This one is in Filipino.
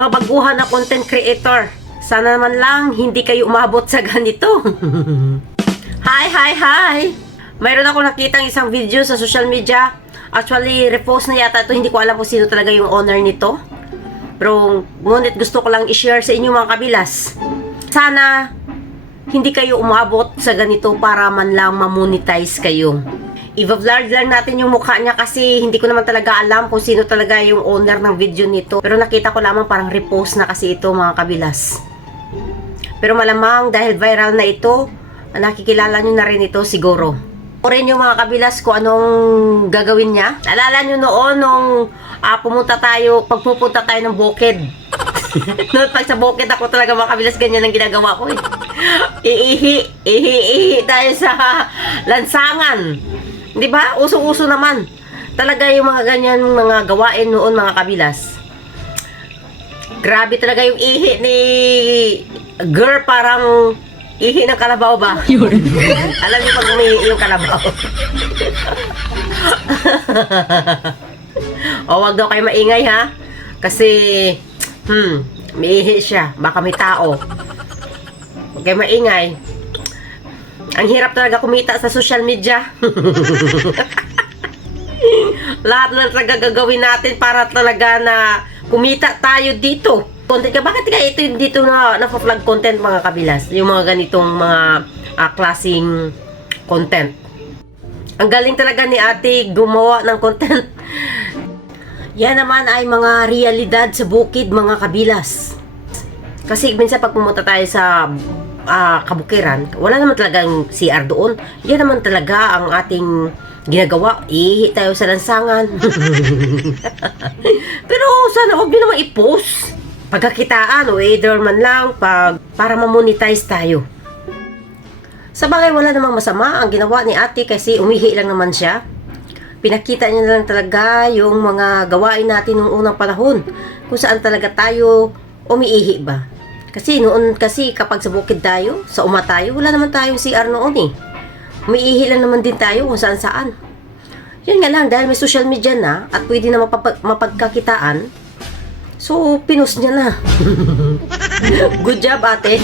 Mga baguhan na content creator, sana naman lang hindi kayo umabot sa ganito. Hi! Mayroon ako nakitang isang video sa social media. Actually, repost na yata ito. Hindi ko alam kung sino talaga yung owner nito. Pero ngunit gusto ko lang i-share sa inyo mga kabilas. Sana hindi kayo umabot sa ganito para man lang ma-monetize kayo. I-vlog lang natin yung mukha niya kasi hindi ko naman talaga alam kung sino talaga yung owner ng video nito. Pero nakita ko lamang parang repost na kasi ito mga kabilas. Pero malamang dahil viral na ito, nakikilala nyo na rin ito siguro. O rin yung mga kabilas kung anong gagawin niya. Alala nyo noon nung pagpupunta tayo ng bukid. Noon pag sa bukid ako talaga mga kabilas, ganyan ang ginagawa ko eh. Ihi tayo sa lansangan. Di ba? Uso-uso naman. Talaga yung mga ganyan mga gawain noon mga kabilas. Grabe talaga yung ihi ni girl, parang ihi ng kalabaw ba? Alam niyo pag umihi yung kalabaw. O wag daw kayo maingay ha. Kasi may ihi siya. Baka may tao. Huwag kayo maingay. Ang hirap talaga kumita sa social media. Lahat na talaga gagawin natin para talaga na kumita tayo dito. Content ka, bakit kaya ito dito na na-vlog content mga kabilas? Yung mga ganitong mga klaseng content. Ang galing talaga ni ate gumawa ng content. Yan naman ay mga realidad sa bukid mga kabilas. Kasi minsan pag pumunta tayo sa kabukiran, wala naman talagang CR doon. Yan naman talaga ang ating ginagawa. Ihi tayo sa lansangan. Pero sana huwag nyo naman i-post. Pagkakitaan o either man lang para ma-monetize tayo. Sa bagay wala namang masama ang ginawa ni ate kasi umihi lang naman siya. Pinakita niya na lang talaga yung mga gawain natin nung unang panahon. Kung saan talaga tayo umiihi ba. Kasi noon kasi kapag sa bukid tayo, sa uma tayo, wala naman tayong CR noon eh. Umiihi lang naman din tayo kung saan saan. Yun nga lang, dahil may social media na at pwede na mapagkakitaan, so pinost niya na. Good job ate.